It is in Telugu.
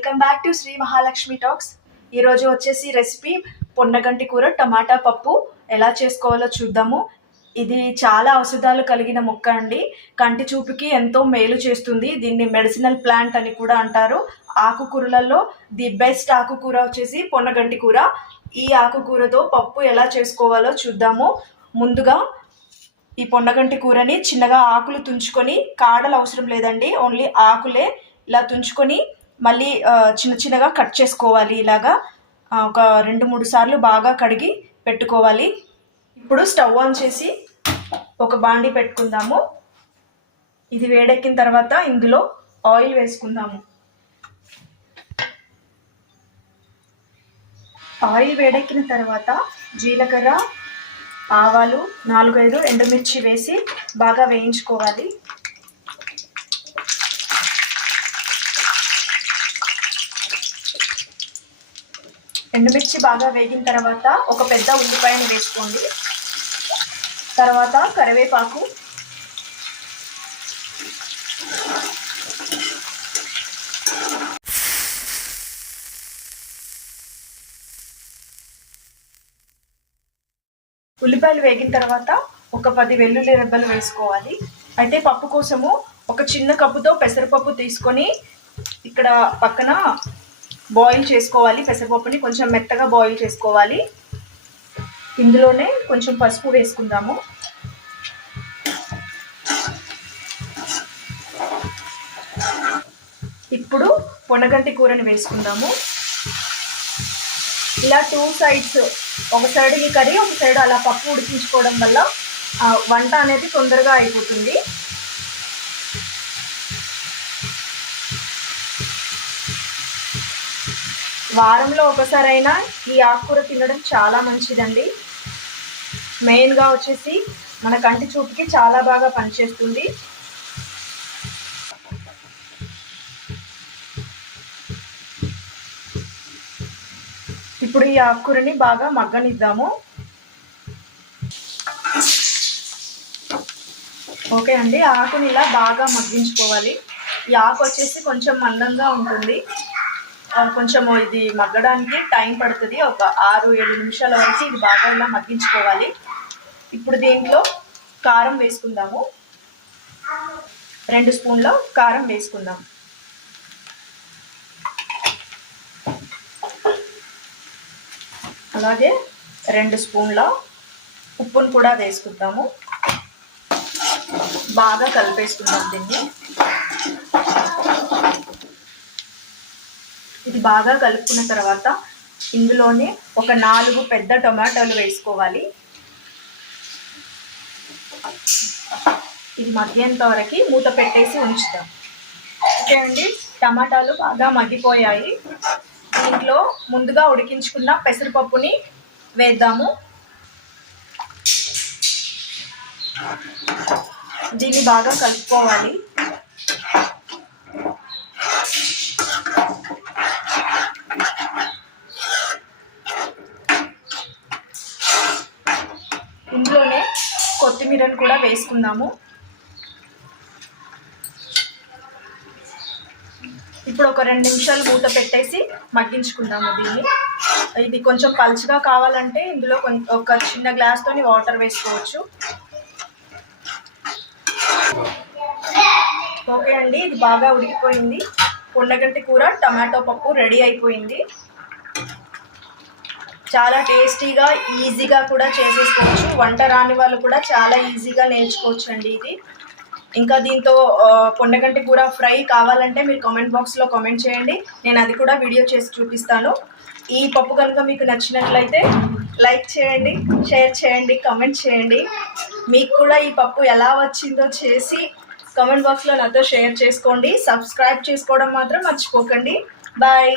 Welcome back to Shri Mahalakshmi talks. ఈరోజు వచ్చేసి రెసిపీ పొన్నగంటి కూర టమాటా పప్పు. ఎలా చేసుకోవాలో చూద్దాము. ఇది చాలా ఔషధాలు కలిగిన మొక్క అండి. కంటి చూపుకి ఎంతో మేలు చేస్తుంది. దీన్ని మెడిసినల్ ప్లాంట్ అని కూడా అంటారు. ఆకుకూరలలో ది బెస్ట్ ఆకుకూర వచ్చేసి పొన్నగంటి కూర. ఈ ఆకుకూరతో పప్పు ఎలా చేసుకోవాలో చూద్దాము. ముందుగా ఈ పొన్నగంటి కూరని చిన్నగా ఆకులు తుంచుకొని కాడలు అవసరం లేదండి. ఓన్లీ ఆకులే ఇలా తుంచుకొని మళ్ళీ చిన్న చిన్నగా కట్ చేసుకోవాలి ఇలాగా. ఒక రెండు మూడు సార్లు బాగా కడిగి పెట్టుకోవాలి. ఇప్పుడు స్టవ్ ఆన్ చేసి ఒక బాండి పెట్టుకుందాము. ఇది వేడెక్కిన తర్వాత ఇందులో ఆయిల్ వేసుకుందాము. ఆయిల్ వేడెక్కిన తర్వాత జీలకర్ర ఆవాలు నాలుగైదు ఎండుమిర్చి వేసి బాగా వేయించుకోవాలి. ఎండుమిర్చి బాగా వేగిన తర్వాత ఒక పెద్ద ఉల్లిపాయని వేసుకోండి. తర్వాత కరివేపాకు. ఉల్లిపాయలు వేగిన తర్వాత ఒక పది వెల్లుల్లి రెబ్బలు వేసుకోవాలి. అయితే పప్పు కోసము ఒక చిన్న కప్పుతో పెసరపప్పు తీసుకొని ఇక్కడ పక్కన బాయిల్ చేసుకోవాలి పెసరపప్పుని కొంచెం మెత్తగా బాయిల్ చేసుకోవాలి. ఇందులోనే కొంచెం పసుపు వేసుకుందాము. ఇప్పుడు పొనగంటి కూరని వేసుకుందాము. ఇలా టూ సైడ్స్ ఒక సైడ్ ఈ కర్రీ ఒక సైడ్ అలా పప్పు ఉడికించుకోవడం వల్ల ఆ, వంట అనేది తొందరగా అయిపోతుంది. వారంలో ఒకసారైనా ఈ ఆకుకూర తినడం చాలా మంచిదండి. మెయిన్గా వచ్చేసి మన కంటి చూపుకి చాలా బాగా పనిచేస్తుంది. ఇప్పుడు ఈ ఆకుకూరని బాగా మగ్గనిద్దాము. ఓకే అండి ఆకుని ఇలా బాగా మగ్గించుకోవాలి. ఈ ఆకు వచ్చేసి కొంచెం మందంగా ఉంటుంది. కొంచెము కొంచెం ఇది మగ్గడానికి టైం పడుతుంది. ఒక ఆరు ఏడు నిమిషాల వరకు ఇది బాగా ఇలా మగ్గించుకోవాలి. ఇప్పుడు దీంట్లో కారం వేసుకుందాము. రెండు స్పూన్ల కారం వేసుకుందాం. అలాగే రెండు స్పూన్ల ఉప్పును కూడా వేసుకుందాము. బాగా కలిపేసుకుందాం దీన్ని. ఇది బాగా కలుపుకున్న తర్వాత ఇందులోనే ఒక నాలుగు పెద్ద టొమాటోలు వేసుకోవాలి. ఇది మగ్గేంత వరకు మూత పెట్టేసి ఉంచుదాం. ఓకే అండి టమాటాలు బాగా మగ్గిపోయాయి. దీంట్లో ముందుగా ఉడికించుకున్న పెసరపప్పుని వేద్దాము. దీన్ని బాగా కలుపుకోవాలి ఇందులోనే కొత్తిమీరను కూడా వేసుకుందాము. ఇప్పుడు ఒక రెండు నిమిషాలు మూత పెట్టేసి మగ్గించుకుందాము దీన్ని. ఇది కొంచెం పలుచగా కావాలంటే ఇందులో ఒక చిన్న గ్లాస్తో వాటర్ వేసుకోవచ్చు. ఓకే అండి ఇది బాగా ఉడికిపోయింది. పొన్నగంటి కూర టమాటో పప్పు రెడీ అయిపోయింది. చాలా టేస్టీగా ఈజీగా కూడా చేసేసుకోవచ్చు. వంట రాని వాళ్ళు కూడా చాలా ఈజీగా నేర్చుకోవచ్చు అండి ఇది. ఇంకా దీంతో పొండగంటి కూర ఫ్రై కావాలంటే మీరు కామెంట్ బాక్స్లో కామెంట్ చేయండి. నేను అది కూడా వీడియో చేసి చూపిస్తాను. ఈ పప్పు కనుక మీకు నచ్చినట్లయితే లైక్ చేయండి షేర్ చేయండి కామెంట్ చేయండి. మీకు కూడా ఈ పప్పు ఎలా వచ్చిందో చేసి కామెంట్ బాక్స్లో నాతో షేర్ చేసుకోండి. సబ్స్క్రైబ్ చేసుకోవడం మాత్రం మర్చిపోకండి. బాయ్.